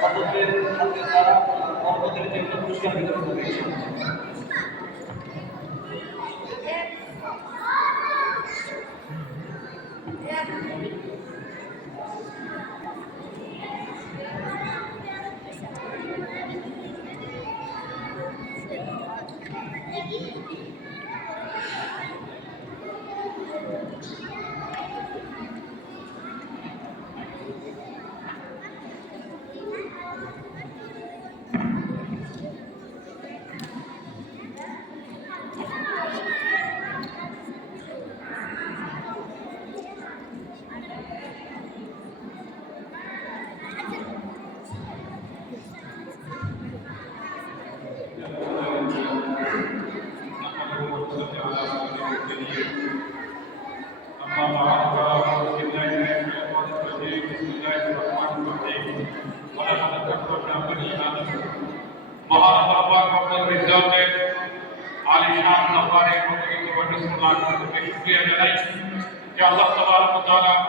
পদকের সাথে তারা পরবর্তীতে যেগুলো পুরস্কার বিতরণ করবে।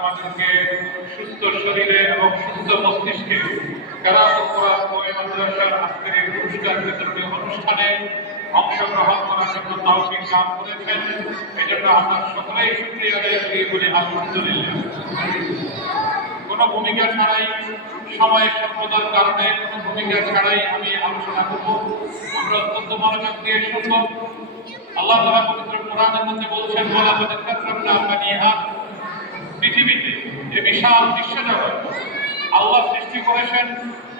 আমাদেরকে সুস্থ শরীরে এবং সুস্থ মস্তিষ্কে কেরামত কোরআন ও মাদ্রাসার আজকের এই পুরস্কার বিতরণী অনুষ্ঠানে অংশগ্রহণ করার জন্য তৌফিক দান করেছেন। এজন্য আমরা সকলেই শুকরিয়া আদায় করি, বলি আলহামদুলিল্লাহ। কোনো ভূমিকা ছাড়াই, সময় স্বল্পতার কারণে কোনো ভূমিকা ছাড়াই আমি আলোচনা করব। আমরা অত্যন্ত মনোযোগ দিয়ে শুনব। আল্লাহ তাআলা পবিত্র কোরআনের মধ্যে বলছেন, ওয়ালাকাদ কাররামনা বানি আদম। পৃথিবীতে যে বিশাল বিশ্বজগৎ আল্লাহ সৃষ্টি করেছেন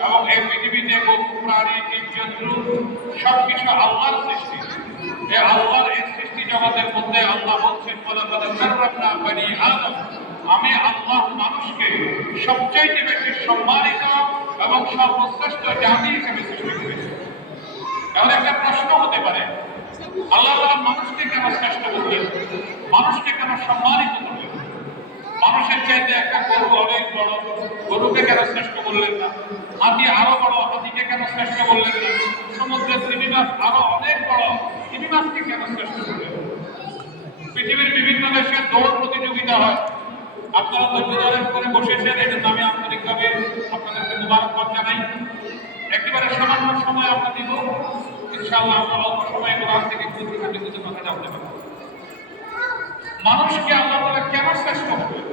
এবং এই পৃথিবীতে বহু প্রাণী, জীবজন্তু সবকিছু আল্লাহর সৃষ্টি। এই আল্লাহর এই সৃষ্টি জগতের মধ্যে আল্লাহ বলছেন, ওয়ালাকাদ কাররামনা বানি আদম। আমি আল্লাহ মানুষকে সবচাইতে বেশি সম্মানিত এবং সর্বশ্রেষ্ঠ জাতি হিসেবে সৃষ্টি করেছি। এমন একটা প্রশ্ন হতে পারে, আল্লাহ মানুষকে কেন শ্রেষ্ঠ করলেন, মানুষকে কেন সম্মানিত করলেন? মানুষের চাইতে একটা গরু অনেক বড়, গরুকে কেন শ্রেষ্ঠ করলেন না? হাতি আরো বড়, হাতিকে কেন শ্রেষ্ঠ করলেন না? সমুদ্রের তিমি মাছ আরো অনেক বড়, তিমি মাছকে কেন শ্রেষ্ঠ করলেন? পৃথিবীর বিভিন্ন দেশে দৌড় প্রতিযোগিতা হয়। আপনারা ধৈর্য ধারণ করে বসেছেন, এই জন্য আমি আন্তরিকভাবে আপনাদেরকে মুবারকবাদ জানাই। একেবারে সামান্য সময় আমরা দিব, ইনশাআল্লাহ আমরা অল্প সময় কোরআন থেকে কিছু কথা জানতে পারবো। মানুষকে আল্লাহ তাআলা কেন শ্রেষ্ঠ করলেন?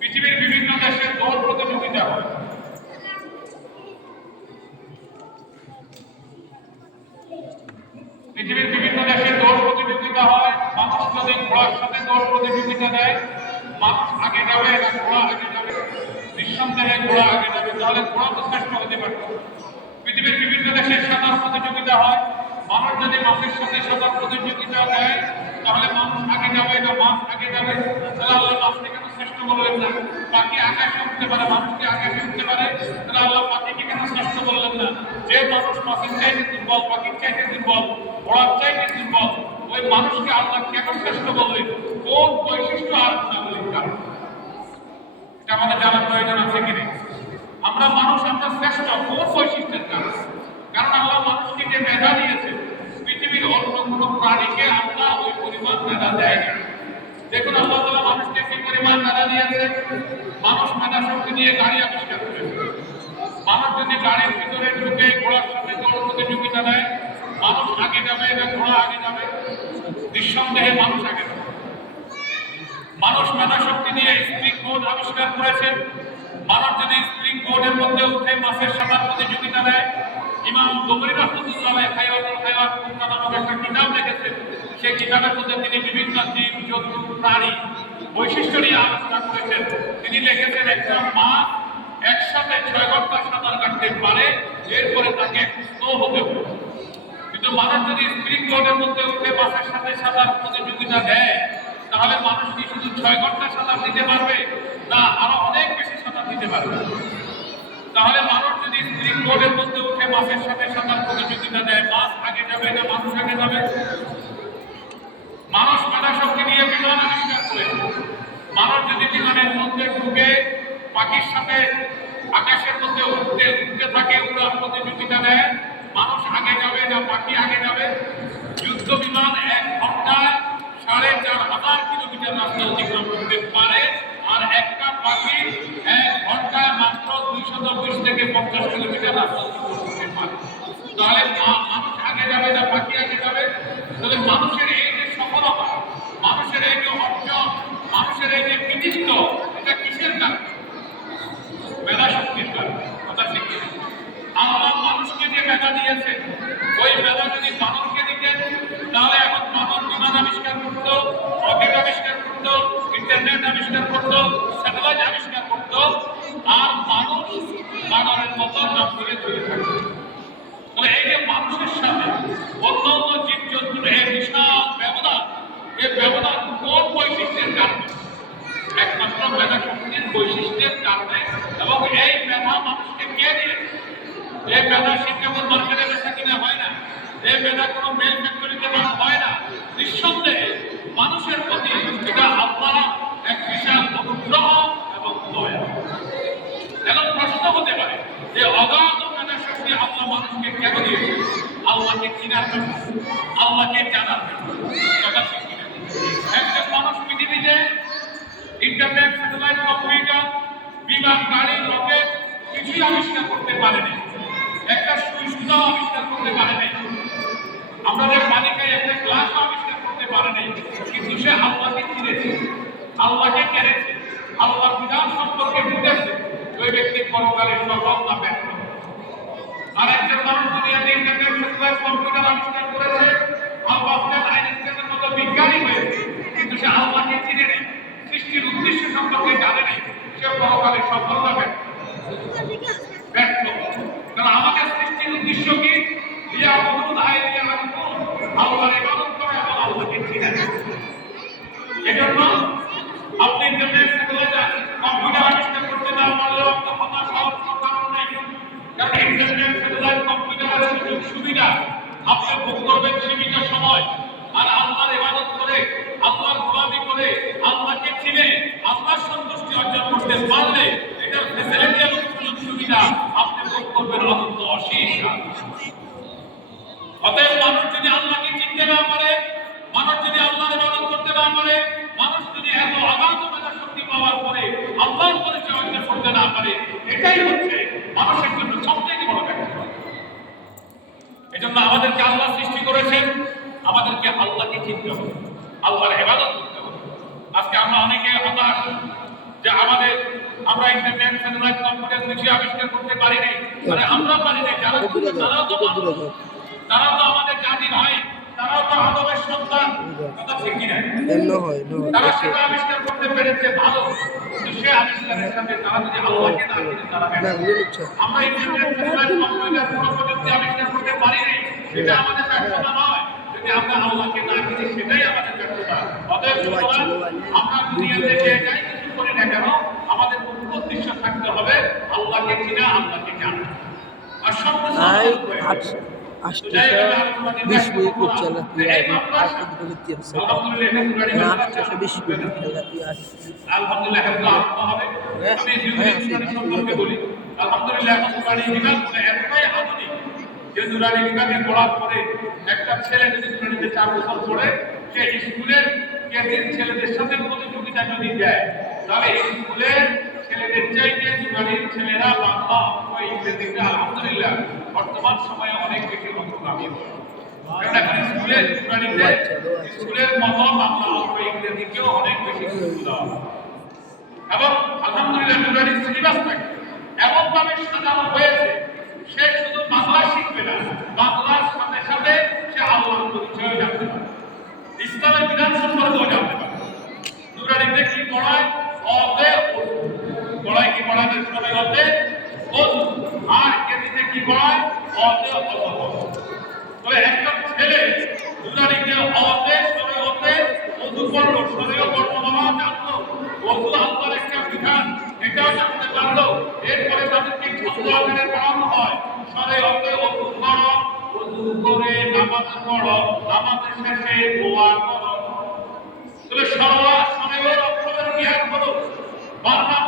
পৃথিবীর বিভিন্ন দেশে দৌড় প্রতিযোগিতা হয়। পৃথিবীর বিভিন্ন দেশে দৌড় প্রতিযোগিতা হয়। মানুষ যদি ঘোড়ার সাথে দৌড় প্রতিযোগিতা দেয়, মানুষ আগে যাবে না ঘোড়া আগে যাবে? নিঃসন্দেহে ঘোড়া আগে যাবে, তাহলে ঘোড়া তো শ্রেষ্ঠ হতে পারত। পৃথিবীর বিভিন্ন দেশে সাঁতার প্রতিযোগিতা হয়। মানুষ যদি মাছের সাথে সাঁতার প্রতিযোগিতা দেয়, তাহলে মানুষ আগে যাবে না মাছ আগে যাবে? তাহলে আল্লাহ মাছকে কেন শ্রেষ্ঠ বললেন না? পাখি আকাশে উঠতে পারে, মানুষকে আকাশে উঠতে পারে, তাহলে আল্লাহ পাখিকে কেন শ্রেষ্ঠ বললেন না? যে মানুষ মাছের চাইতে দুর্বল, পাখির চাইতে দুর্বল, ঘোড়ার চাইতে দুর্বল, ওই মানুষকে আল্লাহ কেন শ্রেষ্ঠ বললেন? কোন বৈশিষ্ট্য আর গুণাবলীর কারণে? এটা আমাদের জানার প্রয়োজন আছে কিনা? আমরা মানুষ, আমরা শ্রেষ্ঠ কোন বৈশিষ্ট্যের কারণে? কারণ আল্লাহ মানুষকে যে মেধা দিয়েছে, পৃথিবীর অন্য কোনো প্রাণীকে আল্লাহ ওই পরিমাণ মেধা দেয়নি। দেখুন আল্লাহ তাআলা মানুষকে কি পরিমাণ মেধা দিয়েছে। মানুষ মেধা শক্তি দিয়ে গাড়ি আবিষ্কার করেছে। মানুষ যদি গাড়ির ভিতরে ঢুকে ঘোড়ার সাথে দৌড় প্রতিযোগিতা দেয়, মানুষ আগে যাবে না ঘোড়া আগে যাবে? নিঃসন্দেহে মানুষ আগে যাবে। মানুষ মেধা শক্তি দিয়ে স্প্রিং বোর্ড আবিষ্কার করেছে। মানুষ যদি স্প্রিং বোর্ডের মধ্যে উঠে মাছের সাঁতার প্রতিযোগিতা দেয়, ইমাম বুখারী রাহিমাহুল্লাহ হায়াতুল হায়াত নামক একটা কিতাব লিখেছেন। সেই কিতাবের মধ্যে তিনি বিভিন্ন জীব জন্তু প্রাণী বৈশিষ্ট্য নিয়ে আলোচনা করেছেন। তিনি লিখেছেন, একটা মাছ একসাথে 6 ঘন্টা সাঁতার কাটতে পারে, এরপরে তাকে স্লো হতে হবে। কিন্তু মানুষ যদি স্প্রিং বোর্ডের মধ্যে উঠে মাছের সাথে সাঁতার প্রতিযোগিতা দেয়, তাহলে মানুষ কি শুধু 6 ঘন্টা সাঁতার দিতে পারবে? না, আরো অনেক বেশি সাঁতার দিতে পারবে। তাহলে মানুষ যদি স্প্রিং বোর্ডের মধ্যে উঠে মাছের সাথে সাঁতার প্রতিযোগিতা দেয়, মাছ আগে যাবে না মানুষ আগে যাবে? মানুষ মেধা শক্তি নিয়ে বিমান আবিষ্কার করেছে। মানুষ যদি বিমানের মধ্যে ঢুকে পাখির সাথে আকাশের মধ্যে উঠতে উঠতে থাকে, উড়ান প্রতিযোগিতা দেয়, মানুষ আগে যাবে না পাখি আগে যাবে? যুদ্ধ বিমান 1 ঘন্টায় 4,500 কিলোমিটার রাস্তা অতিক্রম করতে পারে, আর একটা পাখি 1 ঘন্টায় মাত্র 200 120 থেকে 50 কিলোমিটার রাস্তা করতে পারে। তাহলে মানুষ আগে যাবে না বাকি আগে যাবে? তাহলে মানুষের এই যে সফলতা, মানুষের এই যে অর্জন, মানুষের এই যে কৃতিত্ব, এটা কিসের কারণে? মেধা শক্তির কারণে। কথা ঠিক কিনা? আল্লাহ মানুষকে যে মেধা দিয়েছে, ওই মেধা যদি মানবকে দিতেন তাহলে এখন মানব বিমান আবিষ্কার করত, রকেট আবিষ্কার করত, ইন্টারনেট আবিষ্কার করত, স্যাটেলাইট আবিষ্কার করত, আর মানুষ বানরের মতো জঙ্গলে চলে থাকত। তাহলে এই যে মানুষের সাথে অন্যান্য জীবজন্তুর এই বিশাল ব্যবধান, এই ব্যবধান কোন বৈশিষ্ট্যের কারণে? একমাত্র মেধা শক্তির বৈশিষ্ট্যের কারণে। এবং এই মেধা মানুষকে কে দিয়েছে? এই মেধা শিক্ষাগত দরকারে বেশা কিনা হয় না, এই মেধা কোনো মেল ফ্যাক্টরিতে হয় না। নিঃসন্দেহে মানুষের প্রতি এটা আল্লাহ এক বিশাল অনুগ্রহ এবং দয়া। এখন প্রশ্ন হতে পারে যে অগাধ মেধা শক্তি আল্লাহ মানুষকে কেন দিয়েছে? আল্লাহকে চিনার জন্য, আল্লাহকে জানার জন্য। কথা ঠিক কিনা? একজন মানুষ পৃথিবীতে ইন্টারনেট, স্যাটেলাইট, কম্পিউটার, বিমান, গাড়ি, রকেট কিছুই আবিষ্কার করতে পারেনি, একটা সুইচটাও আবিষ্কার করতে পারেনি, আমরা যে পানি খাই একটা গ্লাসও আবিষ্কার করতে পারেনি, কিন্তু সে আল্লাহকে চিনেছে, আল্লাহকে জেনেছে, আল্লাহর বিধান সম্পর্কে বুঝেছে। ওই ব্যক্তি পরকালে সফল না ব্যর্থ। আর একজন মানুষ দুনিয়াতে ইন্টারনেট, স্যাটেলাইট, কম্পিউটার আবিষ্কার করেছে, আলবার্ট আইনস্টাইনের মতো বিজ্ঞানী হয়েছে, কিন্তু সে আল্লাহকে চিনে নেই, সৃষ্টির উদ্দেশ্য সম্পর্কে জানে নেই, সে পরকালে সফল না ব্যর্থ। কারণ আমাদের সৃষ্টির উদ্দেশ্য কি? আল্লাহর ইবাদত করা এবং আল্লাহকে চিনা। এজন্য আপনি ইন্টারনেট, স্যাটেলাইট, কম্পিউটার আবিষ্কার করতে না পারলেও আপনার হতাশ হওয়ার কোনো কারণ নেই। কারণ ইন্টারনেট, স্যাটেলাইট, কম্পিউটারের সুযোগ সুবিধা আপনি ভোগ করবেন সীমিত সময়। আর আল্লাহর ইবাদত করে, আল্লাহর গোলামি করে, আল্লাহকে চিনে আল্লাহর সন্তুষ্টি অর্জন করতে পারলে এটার ফ্যাসিলিটি এবং সুযোগ সুবিধা আপনি ভোগ করবেন অনন্ত অসীম। অতএব মানুষ যদি আল্লাহকে চিনতে না পারে, মানুষ যদি আল্লাহর ইবাদত করতে না পারে, মানুষ যদি এত অগাধ মেধা শক্তি পাওয়ার পরে আল্লাহর পরিচয় অর্জন করতে না পারে, এটাই হচ্ছে মানুষের জন্য সবথেকে বড় ব্যর্থতা। এজন্য আমাদেরকে আল্লাহ সৃষ্টি করেছেন, আমাদেরকে আল্লাহকে চিনতে হবে, আল্লাহর ইবাদত করতে হবে। আজকে আমরা অনেকে হতাশ যে আমরা ইন্টারনেট, স্যাটেলাইট, কম্পিউটার কিছু আবিষ্কার করতে পারি নাই। আরে আমরা পারি নাই, তারাও তো আমাদের জাতি ভাই, তারাও তো আদমের সন্তান। কথা ঠিক কিনা? তারা সেটা আবিষ্কার করতে পেরেছে ভালো, কিন্তু সে আবিষ্কারের সাথে তারা যদি আল্লাহকে না চিনে তারা ব্যর্থ। আমরা ইন্টারনেট, স্যাটেলাইট, কম্পিউটার কোনো প্রযুক্তি আবিষ্কার করতে পারি নাই, এটা আমাদের ব্যর্থতা নয়। যদি আমরা আল্লাহকে না চিনি সেটাই আমাদের ব্যর্থতা। অতএব আমরা দুনিয়াতে যে যাই কিছু করি না কেন, আমাদের মুখ্য উদ্দেশ্য থাকতে হবে আল্লাহকে চিনা, আল্লাহকে জানা। আর সবকিছু একটা ছেলে যদি 4 বছর পড়ে, সে স্কুলের ছেলেদের সাথে প্রতিযোগিতা যদি দেয়, তাহলে স্কুলের ছেলেদের চাইতে দুরানির ছেলেরা বাংলা, অঙ্ক, ইংরেজিতে আলহামদুলিল্লাহ বর্তমান সময়ে অনেক বেশি অগ্রগামী হয়। কারণ এখন স্কুলের মতো বাংলা, অঙ্ক, ইংরেজিকেও অনেক বেশি গুরুত্ব দেওয়া হয়। এবং আলহামদুলিল্লাহ দুরানির সিলেবাস থাকে এমন ভাবে সাজানো হয়েছে, সে শুধু বাংলা শিখবে না, বাংলার সাথে সাথে সে আল্লাহর পরিচয় জানতে পারে, ইসলামের বিধান সম্পর্কেও জানতে পারে। দুরানিতে কি পড়ায়? পড়ায় কি পড়ায়? সবাই হতে আর কেজিতে কি পড়ায়? তবে একটা ছেলে দুরানিতে সবাই হতে অজু করলো, সবাইও বর্ণমালা জানলো, অজু আল্লাহর একটা বিধান এটাও জানতে পারলো। এরপরে তাদেরকে ছন্দের পড়ানো হয়, সবাই হতে অজু করো, অজু করে নামাজ পড়ো, নামাজের শেষে দোয়া করো। তবে সবাইয়ের অক্ষরের জ্ঞান হলো, বাংলা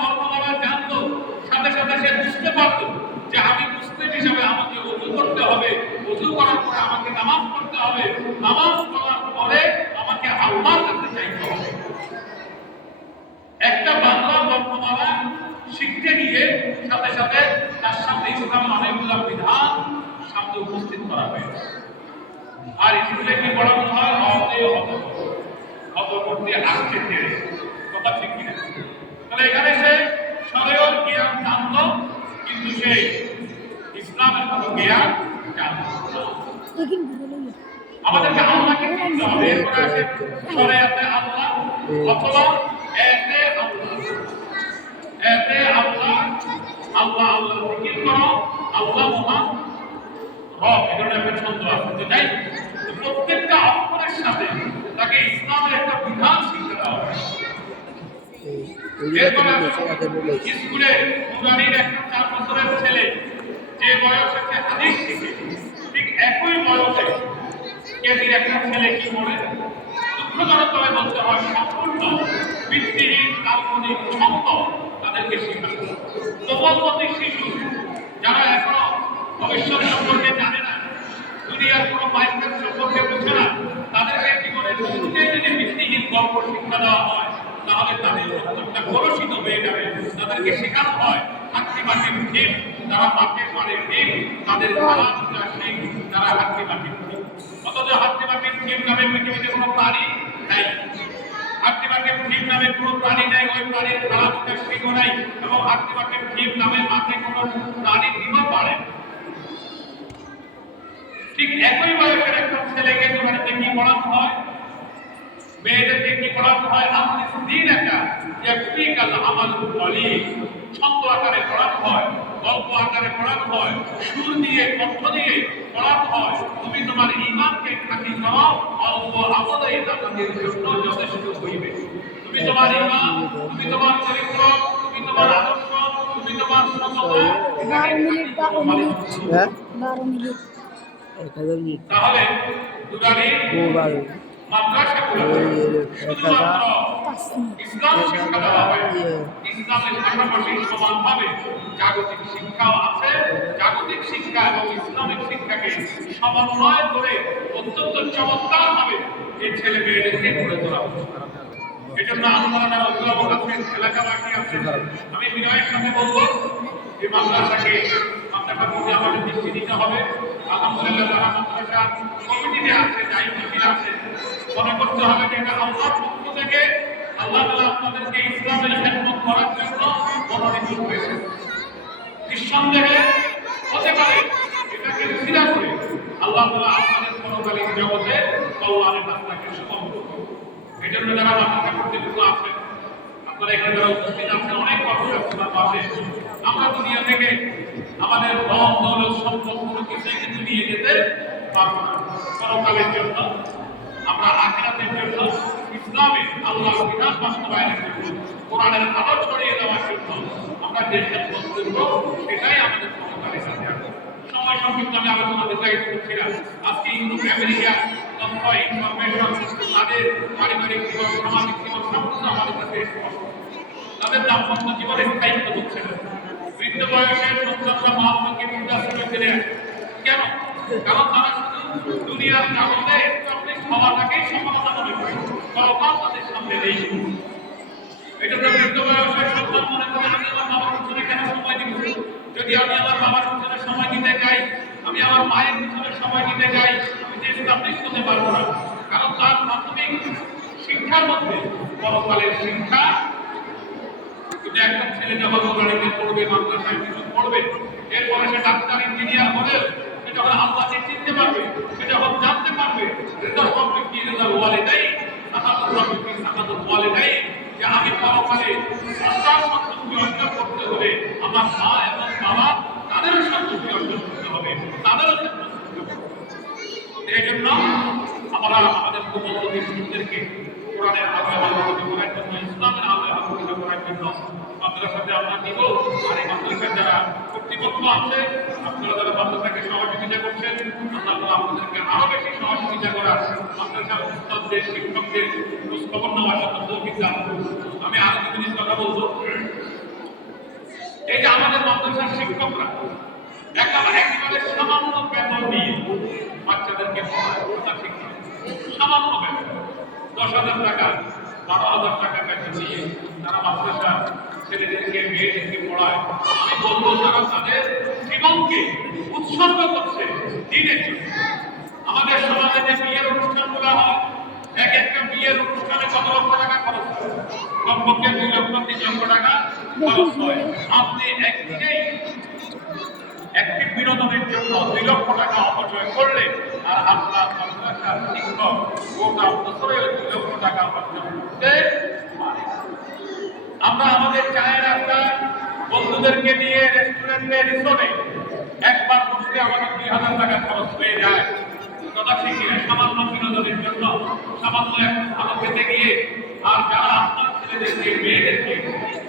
বর্ণমালা জানতো, সাথে সাথে সে বুঝতে পারতো যে আমি মুসলিম হিসেবে আমাকে অজু করতে হবে, অজু করার পরে আমাকে নামাজ পড়তে হবে, নামাজ পড়ার পরে আমাকে আল্লাহর কাছে চাইতে হবে। একটা বাংলা বর্ণমালা শিখতে গিয়ে সাথে সাথে তার সামনে ইসলামের অনেকগুলো বিধান সামনে উপস্থিত করা হয়েছে। আর স্কুলে কি পড়ানো হয়? অত করতে আসতে দেয়, কথা ঠিক কিনা? তাহলে এখানে সে শরীয়র জ্ঞান জানলো, কিন্তু সে ইসলামের কোনো জ্ঞান জানলো না। আমাদেরকে আল্লাহকে চিনতে হবে, এরপরে আসে শরীয়তে আল্লাহ অথবা এতে আল্লাহ। এতে আল্লাহ, আল্লাহ আল্লাহ জিকির করো, আল্লাহ মহান রব, এই ধরনের একটা ছন্দ আছে। তো যাই প্রত্যেকটা অক্ষরের সাথে তাকে ইসলামের একটা বিধান শিখতে দেওয়া হয়। স্কুলে নুরানির একটা 4 বছরের ছেলে যে বয়সে সে হাদিস শিখে, ঠিক একই বয়সে কেজির একটা ছেলে কি করে? দুঃখজনকভাবে বলতে হয় সম্পূর্ণ ভিত্তিহীন কাল্পনিক ছন্দ তাদেরকে শেখানো। তপস্বতী শিশু যারা এখনো ভবিষ্যৎ সম্পর্কে জানে না, দুনিয়ার কোনো মাইক্রোফোন সম্পর্কে বুঝে না, তাদেরকে জীবনের শুরুতে যদি ভিত্তিহীন গল্প শিক্ষা দেওয়া হয়, তাহলে তাদের অন্তরটা কলুষিত হয়ে যাবে। তাদেরকে শেখানো হয় হাট্টি মাটির ঠিক, তারা মাঠে পারে ঠিক, তাদের খারাপ ঠিক, তারা হাট্টি মাটির ঠিক। অথচ হাট্টি মাটির ঠিক নামে পৃথিবীতে কোনো প্রাণী নাই। হাট্টি মাটির ঠিক নামে কোনো প্রাণী নাই, ওই প্রাণীর খারাপ শিখও নাই, এবং হাট্টি মাটির ঠিক নামে মাঠে কোনো প্রাণী দিবা পারে। ঠিক একই বয়সের একটা ছেলেকে তোমাদেরকে কি পড়ানো হয়? মেয়েদেরকে কি পড়ানো হয়? আপনি দিন একটা ইয়াকফিকাল আমালু কলিল, ছন্দ আকারে পড়ানো হয়, গল্প আকারে পড়ানো হয়, সুর দিয়ে কণ্ঠ দিয়ে পড়ানো হয়। তুমি তোমার ঈমানকে খাঁটি করো, অল্প আমলেই তোমাদের জন্য যথেষ্ট হইবে। তুমি তোমার ঈমান, তুমি তোমার চরিত্র, তুমি তোমার আদর্শ, তুমি তোমার সততা, 12 মিনিট 12 মিনিট 1000 মিনিট তাহলে দুরানি মাদ্রাসাগুলো শুধুমাত্র ইসলাম শিক্ষা দেওয়া হয়। ইসলামের পাশাপাশি সমানভাবে জাগতিক শিক্ষাও আছে। জাগতিক শিক্ষা এবং ইসলামিক শিক্ষাকে সমন্বয় করে অত্যন্ত চমৎকারভাবে এই ছেলে মেয়েদেরকে গড়ে তোলা হচ্ছে। এজন্য আপনারা যারা অভিভাবক আছেন, এলাকাবাসী আছেন, আমি বিনয়ের সাথে বলবো এই মাদ্রাসাকে প্রতি আমাদের দৃষ্টি দিতে হবে। আলহামদুলিল্লাহ যারা মাদ্রাসা কমিটিতে আছে, দায়িত্বশীল আছে, মনে করতে হবে যে এটা আল্লাহর পক্ষ থেকে আল্লাহ তাআলা আপনাদেরকে ইসলামের খেদমত করার জন্য মনোনীত করেছেন। নিঃসন্দেহে হতে পারে এটাকে উসিলা করে আল্লাহ তাআলা আপনাদের পরকালীন জগতে কল্যাণের রাস্তাকে সুগম করবেন। এই জন্য যারা মাদ্রাসা কর্তৃপক্ষ আছেন, আপনারা এখানে যারা উপস্থিত আছেন, অনেক কর্মকর্তা আছে, আমরা দুনিয়া থেকে আমাদের ধন দৌলত সম্পদ কোনো কিছুই কিন্তু নিয়ে যেতে পারবো না। পরকালের জন্য, আমরা আখিরাতের জন্য, ইসলামে আল্লাহর বিধান বাস্তবায়নের জন্য, কোরআনের আলো ছড়িয়ে দেওয়ার জন্য আমরা যে খেদমত করব, সেটাই আমাদের পরকালের কাজে আসবে। সময় সংক্ষিপ্ত আমি আলোচনা দীর্ঘায়িত করছি না। আজকে ইউরোপ, আমেরিকা, তথ্য ইনফরমেশন, তাদের পারিবারিক জীবন, সামাজিক জীবন সবকিছু আমাদের কাছে স্পষ্ট। তাদের দাম্পত্য জীবনের স্থায়িত্ব হচ্ছে না। বৃদ্ধ বয়সের সন্তানরা মহাত্মাকে বৃদ্ধাশ্রমে ফেলে আসে। কেন? কারণ তারা শুধু দুনিয়ার জগতে এস্টাবলিশ হওয়াটাকেই সফলতা মনে করে, পরকাল তাদের সামনে নেই। এটা তো বৃদ্ধ বয়সের সন্তান মনে করে আমি আমার বাবার পিছনে কেন সময় দিব? যদি আমি আমার বাবার পিছনে সময় দিতে চাই, আমি আমার মায়ের পিছনে সময় দিতে চাই, আমি যে এস্টাবলিশ হতে পারবো না। কারণ তার প্রাথমিক শিক্ষার মধ্যে পরকালের শিক্ষা। কিন্তু একটা ছেলে যখন গাড়িতে পড়বে, মাদ্রাসায় কিছু পড়বে, এরপরে সে ডাক্তার, ইঞ্জিনিয়ার হলে সে যখন আল্লাহকে চিনতে পারবে, সে যখন জানতে পারবে রেজাল্ট হবে কি, রেজাল্ট ওয়ালে নেই, সাকাতুল রব্বি কি সাকাতুল ওয়ালে নেই, যে আমি পরকালে সন্তান সন্ততি অর্জন করতে হলে আমার মা এবং বাবা তাদেরও সন্ততি অর্জন করতে হবে, তাদেরও খেদমত করতে হবে। এই জন্য আমরা আমাদের পূর্ববর্তী শিশুদেরকে কোরআনের আলোয় আলোকিত করার জন্য, ইসলামের আলোয় আলোকিত করার জন্য মাদ্রাসাতে আমরা দিব। আর এই মাদ্রাসার যারা কর্তৃপক্ষ আছে, আপনারা যারা মাদ্রাসাকে সহযোগিতা করছেন, আল্লাহ আপনাদেরকে আরো বেশি সহযোগিতা করার, মাদ্রাসার উস্তাদদের, শিক্ষকদের খোঁজখবর নেওয়ার জন্য তৌফিক দান করুন। আমি আরো কিছু জিনিস কথা বলবো। এই যে আমাদের মাদ্রাসার শিক্ষকরা একেবারে সামান্য বেতন নিয়ে বাচ্চাদেরকে পড়ায়, সামান্য বেতন 10,000 টাকা, 12,000 টাকা বেতন নিয়ে তারা মাদ্রাসা ছেলেদেরকে মেয়েদেরকে পড়ায়, আমি বলবো তারা তাদের জীবনকে উৎসর্গ করছে দিনের জন্য। আমাদের সমাজে যে বিয়ের অনুষ্ঠানগুলো হয়, এক একটা বিয়ের অনুষ্ঠানে কত লক্ষ টাকা খরচ হয়, কমপক্ষে 2 লক্ষ 3 লক্ষ টাকা খরচ হয়। আপনি একদিনেই একটি বিনোদনের জন্য 2 লক্ষ টাকা অপচয় করলে, আর আপনার মাদ্রাসার শিক্ষক গোটা বছরে 2 লক্ষ টাকা অপচয় করতে পারে। আমরা আমাদের চায়ের আড্ডা বন্ধুদেরকে নিয়ে রেস্টুরেন্টে রিসোর্টে একবার বসতে আমাদের 2000 টাকা খরচ হয়ে যায়। কথা ঠিক কিনা? সামান্য বিনোদনের জন্য, সামান্য একটু ভালো খেতে গিয়ে। আর যারা আপনার ছেলেদেরকে মেয়েদেরকে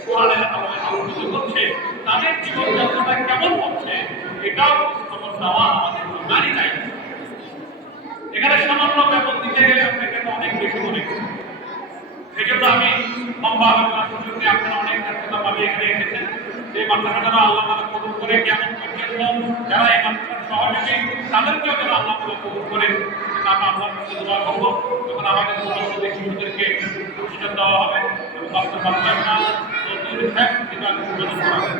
কোরআনের আলোয় আলোকিত করছে, তাদের জীবনযাত্রাটা কেমন হচ্ছে এটাও খবর দেওয়া আমাদের জানি নাই। এখানে সামান্য বেতন দিতে গেলে আপনাকে অনেক বেশি মনে করি। সেই জন্য আমি লম্বা আলোচনা শুরুতে আপনারা অনেক কথা ভাবে এখানে এসেছেন। এই মাদ্রাসাটা আল্লাহ তাআলা কবুল করে, কেমন পর্যন্ত যারা এই মাদ্রাসার সহযোগী তাদেরকেও যেন আল্লাহ তাআলা কবুল করে। আমরা আল্লাহর কাছে দোয়া করব, যখন আমাদের মুসলমানদের শিশুদেরকে প্রতিষ্ঠান দেওয়া হবে এবং মাদ্রাসা নতুন হ্যাক যেটা উন্নত করা হবে।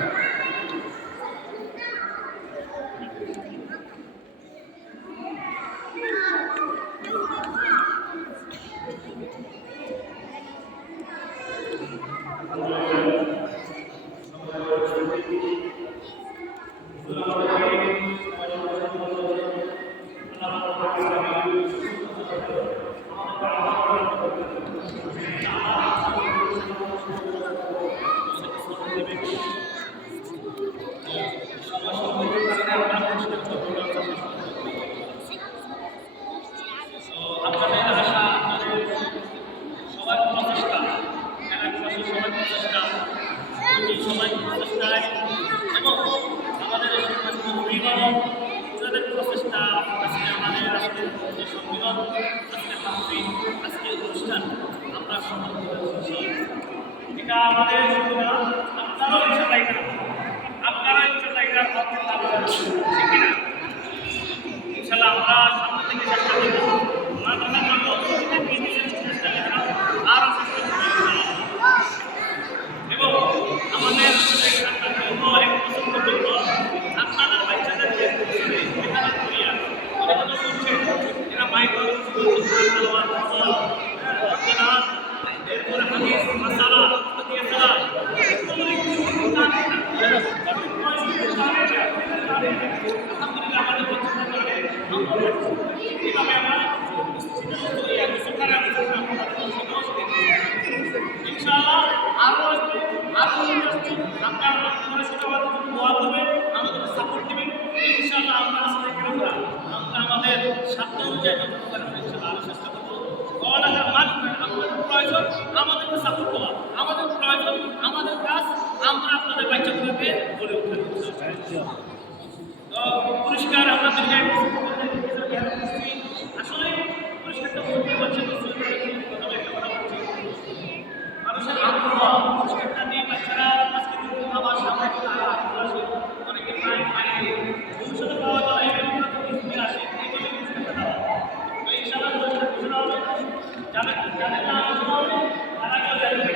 এটা আমাদের আপনারাও ইনশাআল্লাহ এটা করতে পারবেন, ঠিক কিনা? ইনশাআল্লাহ আমরা সামনে থেকে চেষ্টা করব, মাদ্রাসার জন্য চেষ্টা আরো চেষ্টা করব এবং আমাদের এক বছর পর্যন্ত আপনাদের বাচ্চাদেরকে এখানে করিয়া ওরা করছে, এরা মাইক্রো এরপরে হাদিস মাসালা দিয়ে ফেলা আলহামদুলিল্লাহ আমাদের কিভাবে আমরা ইনশাআল্লাহ আরো আপনারা দোয়া করবেন, আমাদের সাপোর্ট দিবেন। ইনশাআল্লাহ আমরা আসলে আমরা আমাদের সাধ্য অনুযায়ী আরো চেষ্টা করবো। পড়ালেখার মাধ্যমে আমাদের প্রয়োজন আমাদেরকে সাপোর্ট দেওয়া, আমাদের প্রয়োজন আমাদের কাজ আমরা আপনাদের বাচ্চাগুলোকে গড়ে উঠতে পুরস্কার আপনাদেরকে আসলে পুরস্কারটা বলতে পারছি মানুষের আগ্রহ পুরস্কারটা নিয়ে বাচ্চারা আজকে আবার সামনে অনেকে প্রায় ভবিষ্যতে পাওয়া যায় আসে এইভাবে পুরস্কারটা দেওয়া ইনশাআল্লাহ ঘোষণা হবে। যাদের না ঘোষণা হবে তারা কেউ জানবে।